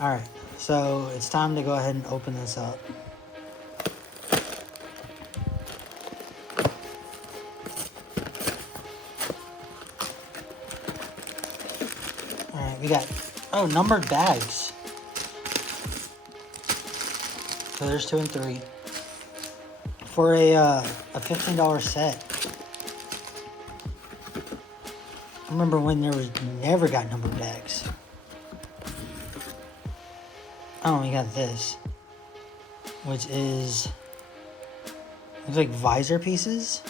Alright, so it's time to go ahead and open this up. Alright, we got, numbered bags. So there's 2 and 3. For a $15 set. I remember when there was never got numbered bags. Oh, we got this. Which is, looks like visor pieces.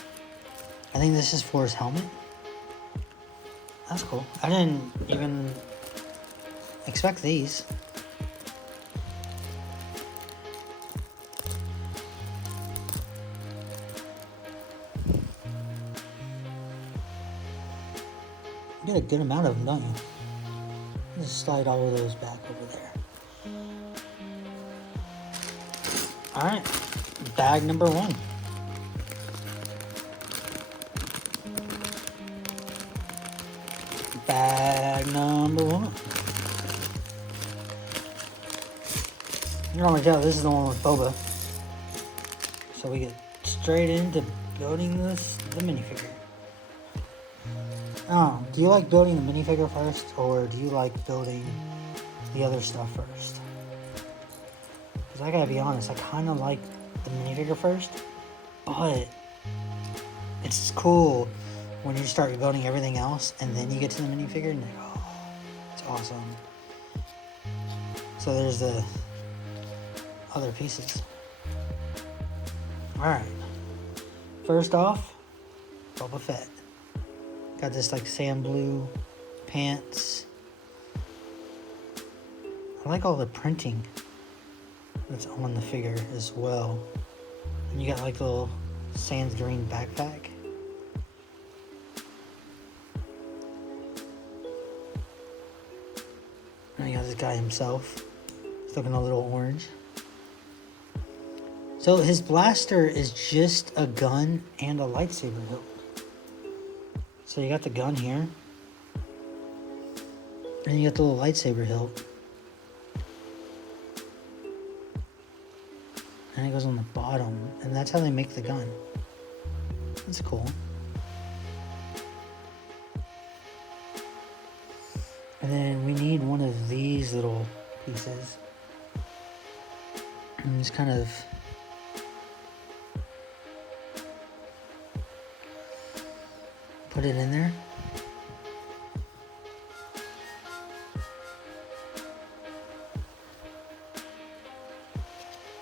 I think this is for his helmet. That's cool. I didn't even expect these. You get a good amount of them, don't you? Just slide all of those back over there. Alright, bag number 1. Bag number 1. You can already tell this is the one with Boba. So we get straight into building the minifigure. Oh, do you like building the minifigure first, or do you like building the other stuff first? Because I gotta be honest, I kind of like the minifigure first, but it's cool when you start building everything else and then you get to the minifigure and you're like, oh, it's awesome. So there's the other pieces. Alright. First off, Boba Fett. Got this like sand blue pants. I like all the printing that's on the figure as well. And you got like a little sand green backpack. And you got this guy himself. He's looking a little orange. So his blaster is just a gun and a lightsaber hilt. So you got the gun here. And you got the little lightsaber hilt. And it goes on the bottom. And that's how they make the gun. That's cool. And then we need one of these little pieces. And just kind of put it in there.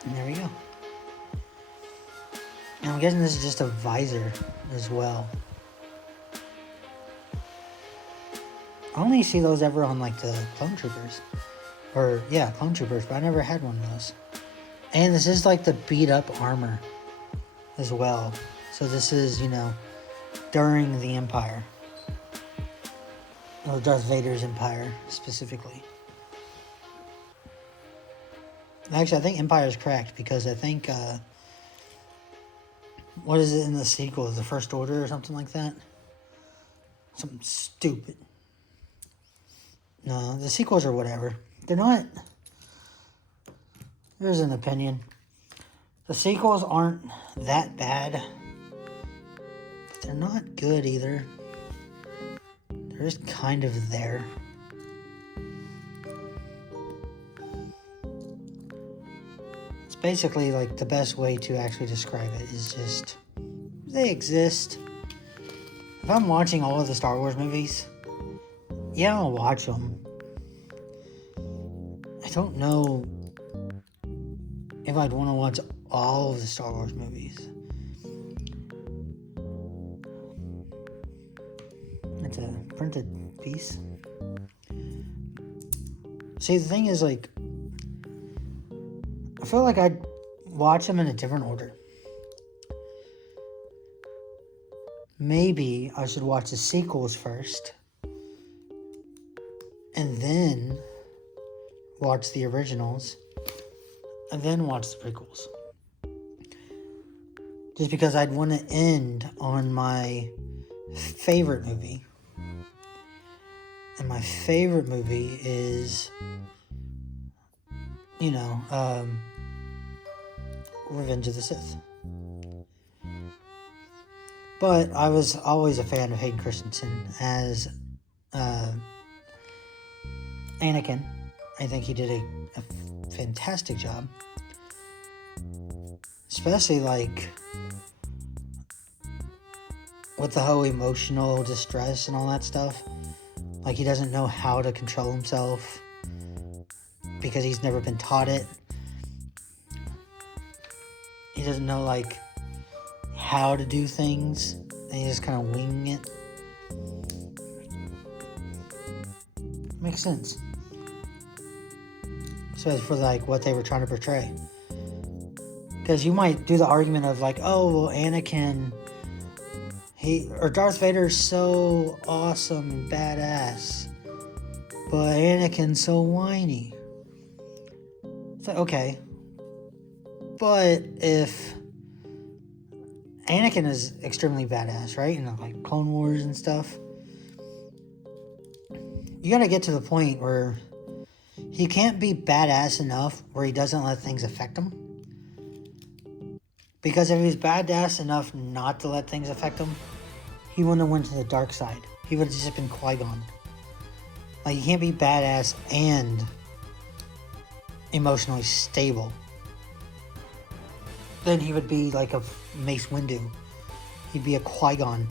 And there we go. Now I'm guessing this is just a visor as well. I only see those ever on like the clone troopers. Or yeah, clone troopers, but I never had one of those. And this is like the beat up armor as well. So this is, you know, during the Empire. Oh, Darth Vader's Empire, specifically. Actually, I think Empire is correct, because I think, what is it in the sequel? The First Order or something like that? Something stupid. No, the sequels are whatever. They're not... There's an opinion. The sequels aren't that bad. They're not good either. They're just kind of there. It's basically like the best way to actually describe it is just they exist. If I'm watching all of the Star Wars movies, yeah, I'll watch them. I don't know if I'd want to watch all of the Star Wars movies. It's a printed piece. See, the thing is, like, I feel like I'd watch them in a different order. Maybe I should watch the sequels first, and then watch the originals, and then watch the prequels. Just because I'd want to end on my favorite movie. And my favorite movie is you know, Revenge of the Sith. But I was always a fan of Hayden Christensen as Anakin. I think he did a fantastic job. Especially, like, with the whole emotional distress and all that stuff. Like, he doesn't know how to control himself because he's never been taught it. He doesn't know, like, how to do things, and he's just kind of winging it. Makes sense. So for, like, what they were trying to portray. Because you might do the argument of, like, oh, well, Anakin, Darth Vader's so awesome and badass, but Anakin's so whiny. It's like, okay. But if Anakin is extremely badass, right? And like Clone Wars and stuff. You gotta get to the point where he can't be badass enough where he doesn't let things affect him. Because if he's badass enough not to let things affect him, he wouldn't have went to the dark side. He would have just been Qui-Gon. Like, he can't be badass and emotionally stable. Then he would be like a Mace Windu. He'd be a Qui-Gon.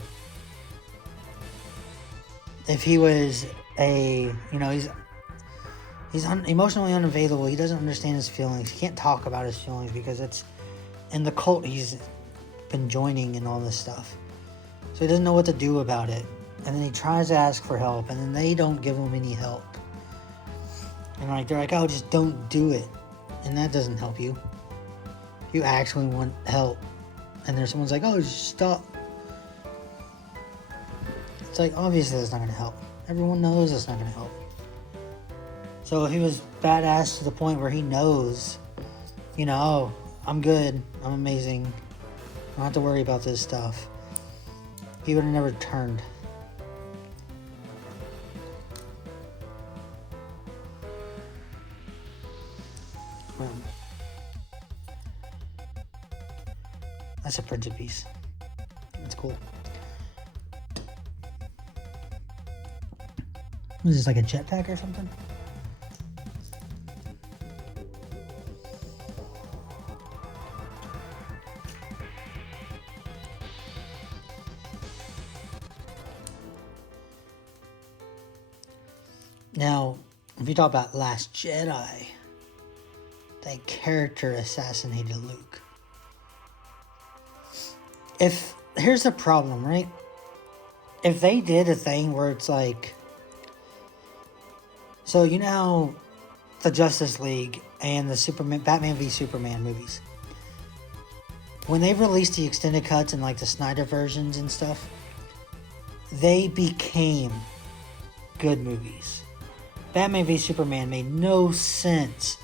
If he was he's emotionally unavailable. He doesn't understand his feelings. He can't talk about his feelings because it's in the cult he's been joining and all this stuff. So he doesn't know what to do about it. And then he tries to ask for help, and then they don't give him any help. And they're like, oh, just don't do it. And that doesn't help you. You actually want help. And there's someone's like, oh, just stop. It's like, obviously that's not going to help. Everyone knows that's not going to help. So if he was badass to the point where he knows, oh, I'm good, I'm amazing, I don't have to worry about this stuff, he would have never turned. That's a printed piece. That's cool. Was this like a jetpack or something? Now, if you talk about Last Jedi, that character assassinated Luke. Here's the problem, right? If they did a thing where it's like, so you know how the Justice League and the Batman v Superman movies, when they released the extended cuts and like the Snyder versions and stuff, they became good movies. Batman v Superman made no sense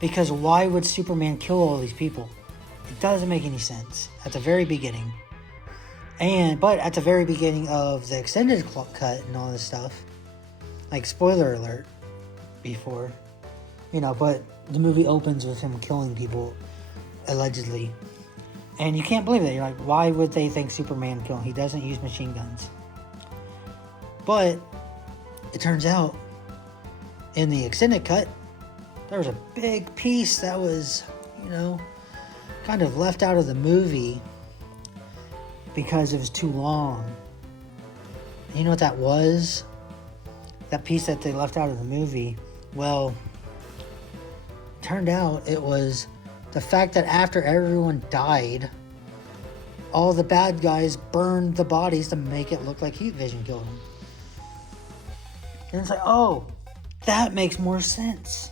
because why would Superman kill all these people? It doesn't make any sense at the very beginning. But at the very beginning of the extended cut and all this stuff, like spoiler alert before, but the movie opens with him killing people, allegedly. And you can't believe that. You're like, why would they think Superman killed him? He doesn't use machine guns. But it turns out, in the extended cut, there was a big piece that was, kind of left out of the movie because it was too long. You know what that was? That piece that they left out of the movie? Well, it turned out it was the fact that after everyone died, all the bad guys burned the bodies to make it look like Heat Vision killed them. And it's like, oh, that makes more sense.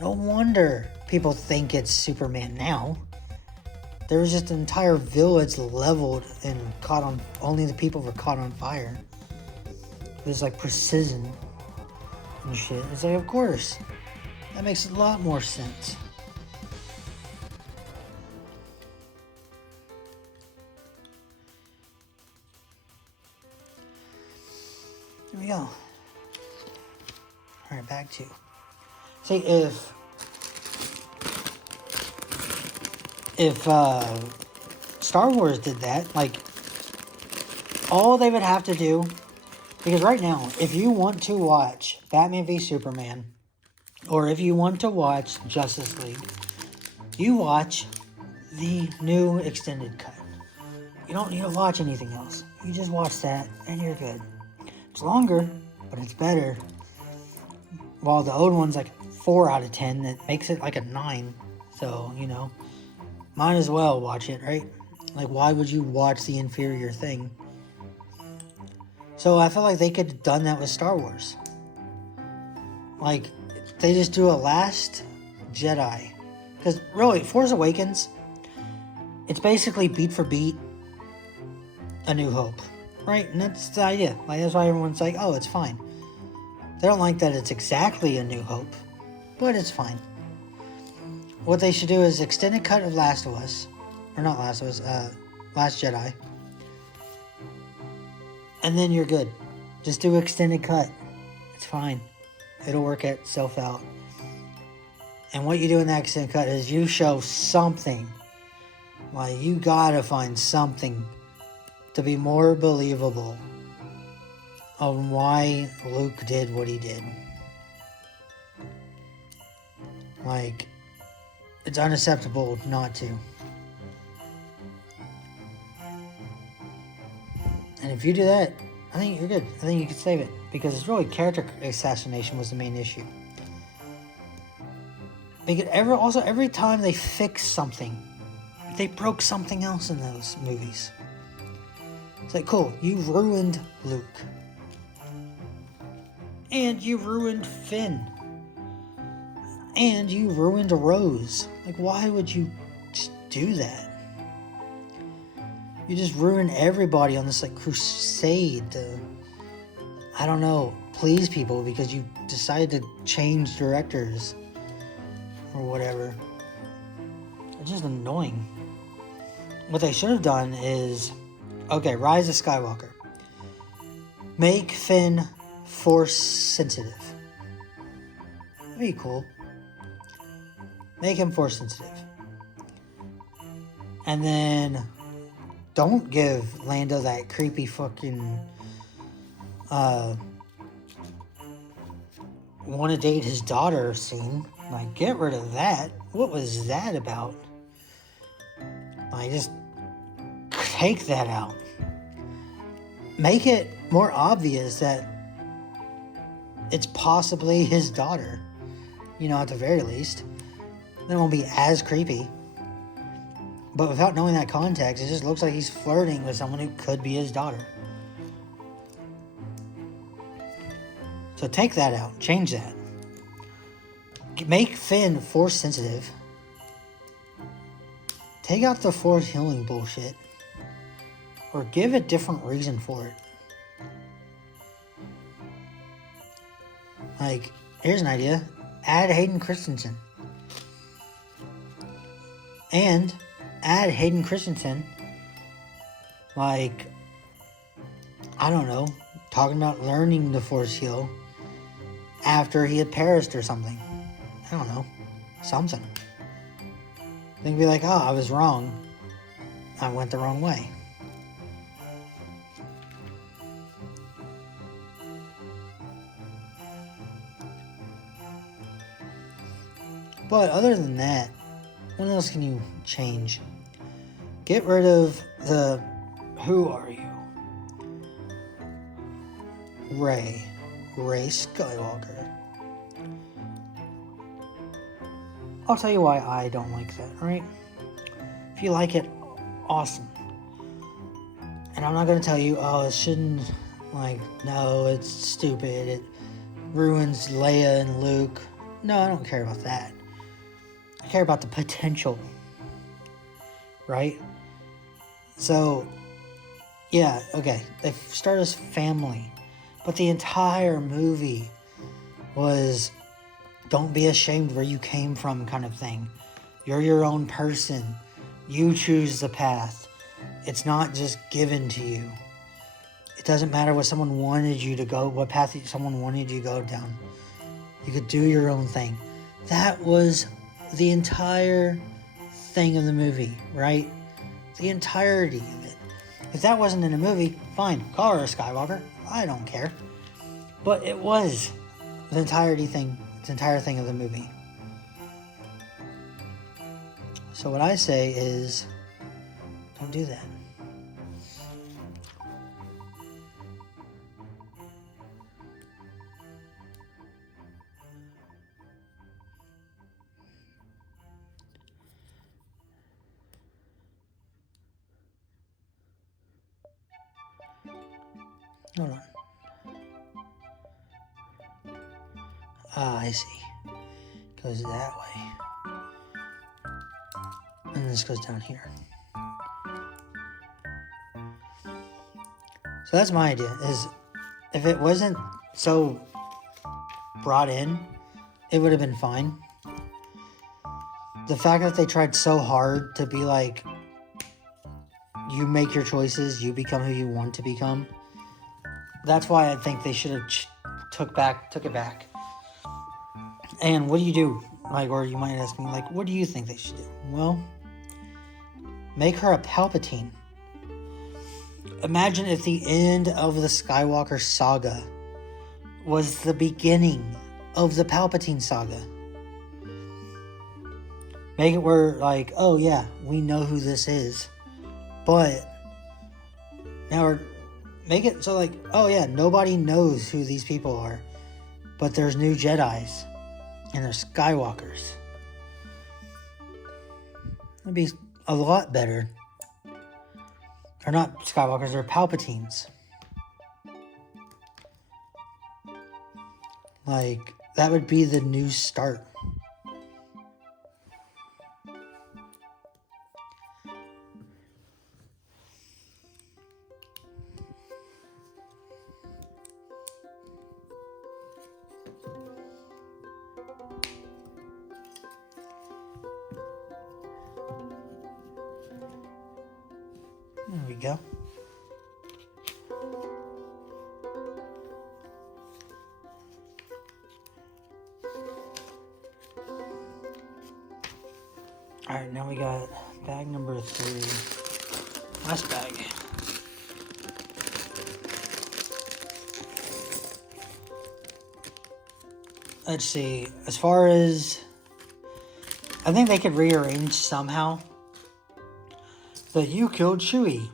No wonder people think it's Superman now. There was just an entire village leveled and only the people were caught on fire. It was like precision and shit. It's like, of course. That makes a lot more sense. There we go. Alright, back to. See, if if Star Wars did that, like, all they would have to do, because right now, if you want to watch Batman v Superman, or if you want to watch Justice League, you watch the new extended cut. You don't need to watch anything else. You just watch that, and you're good. It's longer, but it's better. While the old one's like 4 out of 10, that makes it like a 9. So, you know, might as well watch it, right? Like, why would you watch the inferior thing? So I feel like they could have done that with Star Wars. Like, they just do a Last Jedi. Because really, Force Awakens, it's basically beat for beat A New Hope, right? And that's the idea. Like, that's why everyone's like, oh, it's fine. They don't like that it's exactly A New Hope, but it's fine. What they should do is extended cut of Last of Us, or not Last of Us, Last Jedi, and then you're good. Just do extended cut. It's fine. It'll work itself out. And what you do in that extended cut is you show something. Like, you gotta find something to be more believable on why Luke did what he did. Like, it's unacceptable not to. And if you do that, I think you're good. I think you can save it. Because it's really character assassination was the main issue. Because every time they fix something, they broke something else in those movies. It's like, cool, you ruined Luke. And you ruined Finn. And you ruined Rose. Like, why would you just do that? You just ruin everybody on this, like, crusade to, I don't know, please people because you decided to change directors or whatever. It's just annoying. What they should have done is, okay, Rise of Skywalker. Make Finn Force sensitive. That'd be cool. Make him Force sensitive. And then don't give Lando that creepy fucking want to date his daughter scene. Like, get rid of that. What was that about? Like, just take that out. Make it more obvious that it's possibly his daughter. You know, at the very least. Then it won't be as creepy. But without knowing that context, it just looks like he's flirting with someone who could be his daughter. So take that out. Change that. Make Finn Force sensitive. Take out the Force healing bullshit. Or give a different reason for it. Like, here's an idea. Add Hayden Christensen. And add Hayden Christensen, like, I don't know, talking about learning the Force heal after he had perished or something. I don't know, something. Then be like, oh, I was wrong. I went the wrong way. But other than that, what else can you change? Get rid of the who are you? Rey Skywalker. I'll tell you why I don't like that, right? If you like it, awesome. And I'm not going to tell you, oh, it shouldn't, like, no, it's stupid. It ruins Leia and Luke. No, I don't care about that. I care about the potential, right? So, yeah, okay, they start as family, but the entire movie was don't be ashamed where you came from kind of thing. You're your own person. You choose the path. It's not just given to you. It doesn't matter what someone wanted you to go, what path someone wanted you to go down. You could do your own thing. That was the entire thing of the movie, right? The entirety of it. If that wasn't in a movie, fine, call her a Skywalker. I don't care. But it was the entire thing of the movie. So what I say is, don't do that. Hold on. Ah, I see. Goes that way. And this goes down here. So that's my idea, is if it wasn't so brought in, it would have been fine. The fact that they tried so hard to be like, you make your choices, you become who you want to become. That's why I think they should have took it back. And what do you do? Like, or you might ask me, like, what do you think they should do? Well, make her a Palpatine. Imagine if the end of the Skywalker saga was the beginning of the Palpatine saga. Make it where, like, oh yeah, we know who this is. But now make it so, like, oh yeah, nobody knows who these people are. But there's new Jedis. And there's Skywalkers. That'd be a lot better. Or not Skywalkers, they're Palpatines. Like, that would be the new start. There we go. Alright, now we got bag number 3. Last bag. Let's see. As far as... I think they could rearrange somehow that you killed Chewie.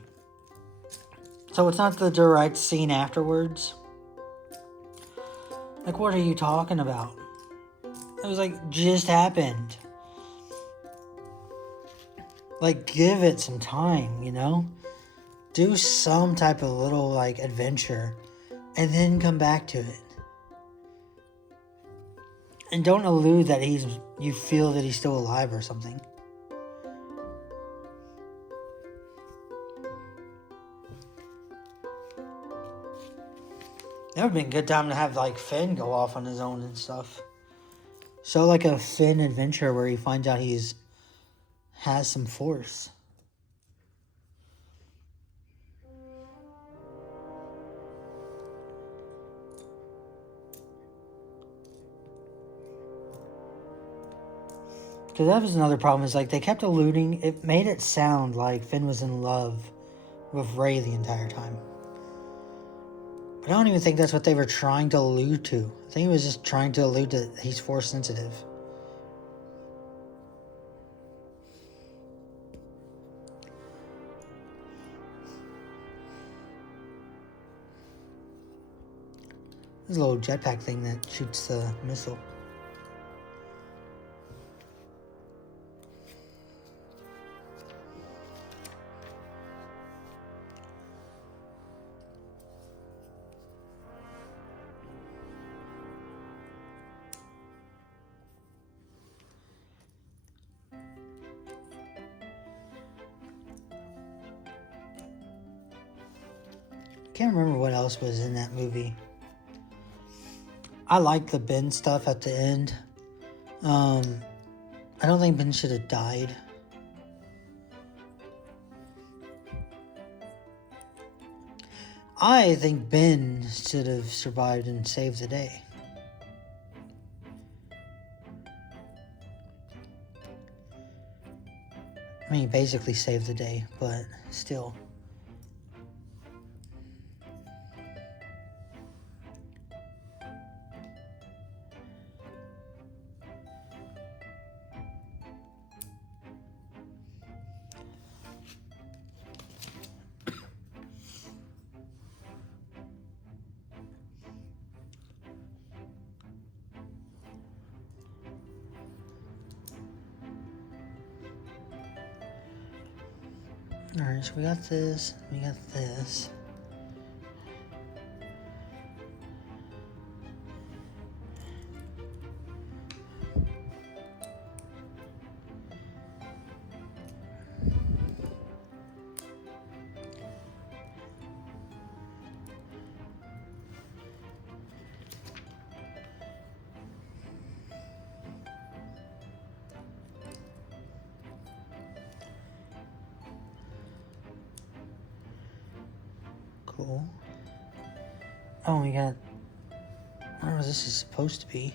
So it's not the direct scene afterwards. Like, what are you talking about? It was like, just happened. Like, give it some time, you know? Do some type of little, like, adventure. And then come back to it. And don't allude that you feel that he's still alive or something. That would have been a good time to have, like, Finn go off on his own and stuff. So, like, a Finn adventure where he finds out has some force. Because that was another problem, is, like, they kept alluding, it made it sound like Finn was in love with Rey the entire time. But I don't even think that's what they were trying to allude to. I think he was just trying to allude to he's force sensitive. There's a little jetpack thing that shoots the missile. Can't remember what else was in that movie. I like the Ben stuff at the end. I don't think Ben should have died. I think Ben should have survived and saved the day. I mean, basically saved the day, but still. Alright, so we got this, we got this. Cool. Oh, we got... I don't know what this is supposed to be.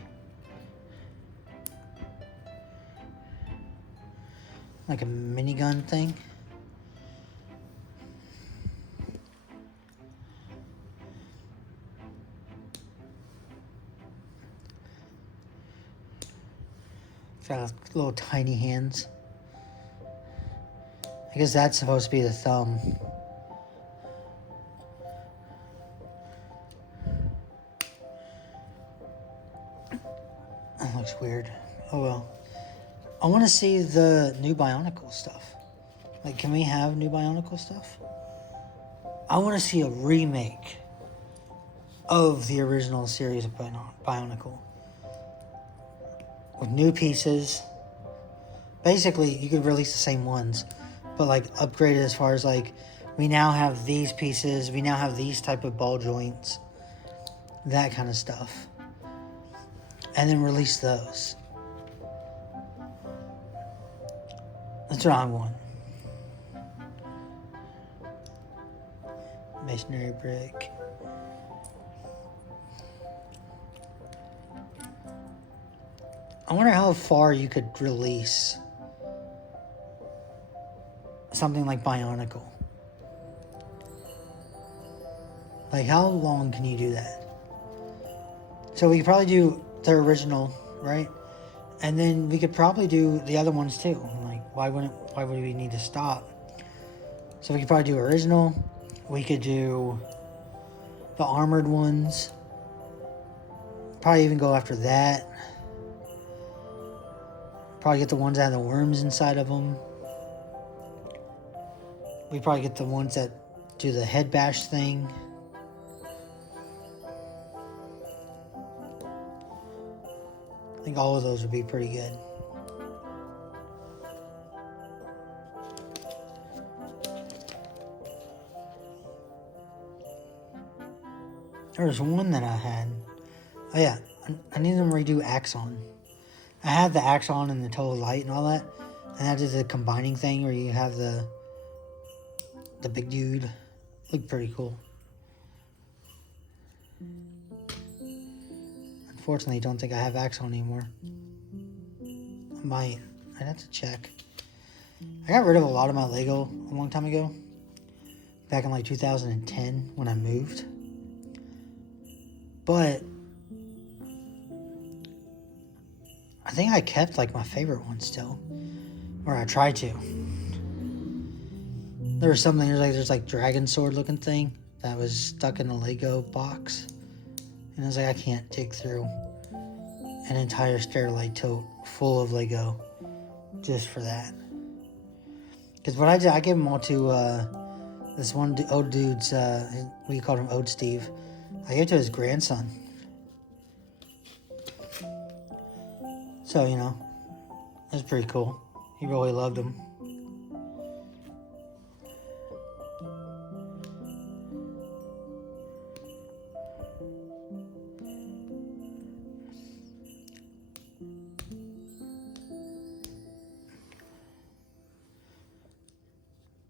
Like a minigun thing. It's got little tiny hands. I guess that's supposed to be the thumb. That looks weird. Oh well. I want to see the new Bionicle stuff. Like, can we have new Bionicle stuff? I want to see a remake of the original series of Bionicle. With new pieces. Basically, you could release the same ones, but like upgraded as far as like, we now have these pieces, we now have these type of ball joints, that kind of stuff. And then release those. That's what I want. Masonry brick. I wonder how far you could release something like Bionicle. Like, how long can you do that? So we could probably do the original, right? And then we could probably do the other ones too. Like, why would we need to stop? So we could probably do original. We could do the armored ones. Probably even go after that. Probably get the ones that have the worms inside of them. We probably get the ones that do the head bash thing. I think all of those would be pretty good. There was one that I had. Oh yeah, I need them to redo Axon. I had the Axon and the Total Light and all that. And that is the combining thing where you have the big dude. Looked pretty cool. Unfortunately, I don't think I have Axon anymore. I might. I'd have to check. I got rid of a lot of my Lego a long time ago. Back in like 2010 when I moved. But I think I kept like my favorite one still. Or I tried to. There was something, there's like dragon sword looking thing that was stuck in a Lego box. And I was like, I can't dig through an entire Sterilite tote full of Lego just for that. Because what I did, I gave them all to this one old dude's, we called him Ode Steve. I gave it to his grandson. So, you know, it was pretty cool. He really loved them.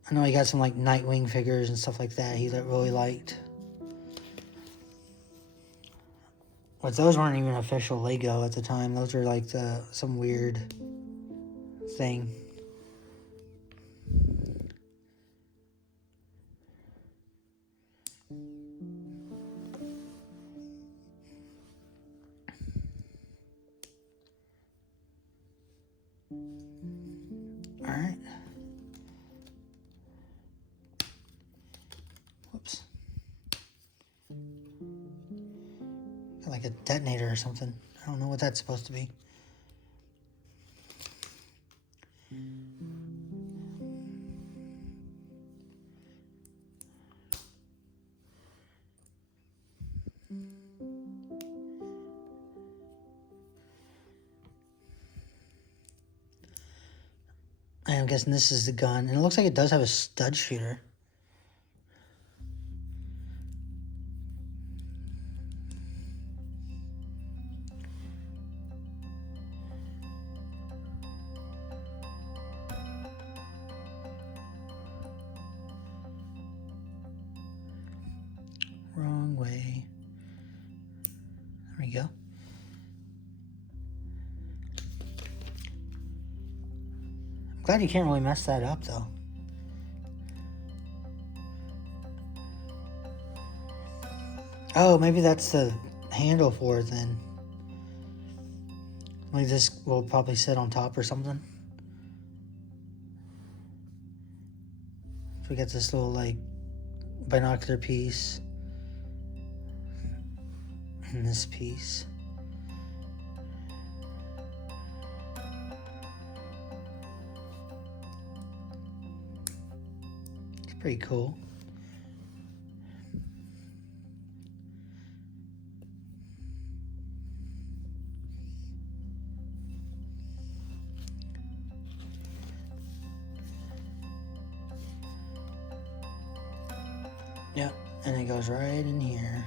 I know he got some like Nightwing figures and stuff like that he really liked. But those weren't even official Lego at the time. Those were like some weird thing. like a detonator or something. I don't know what that's supposed to be. I'm guessing this is the gun. And it looks like it does have a stud shooter. Wrong way. There we go. I'm glad you can't really mess that up, though. Oh, maybe that's the handle for it then. Like this will probably sit on top or something. So we got this little like binocular piece. And this piece. It's pretty cool. Yep, and it goes right in here.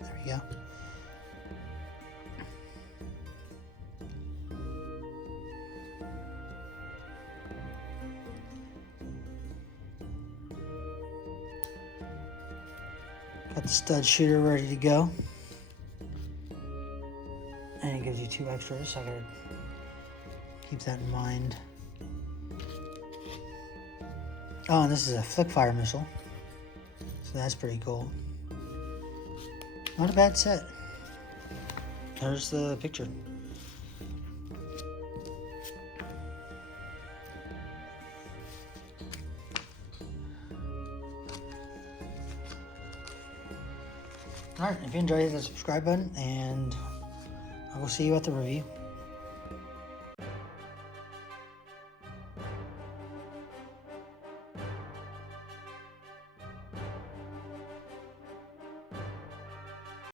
There we go. Got the stud shooter ready to go. And it gives you 2 extras, so I gotta keep that in mind. Oh, and this is a flick fire missile. So that's pretty cool. Not a bad set. There's the picture. Alright, if you enjoyed, hit the subscribe button, and I will see you at the review.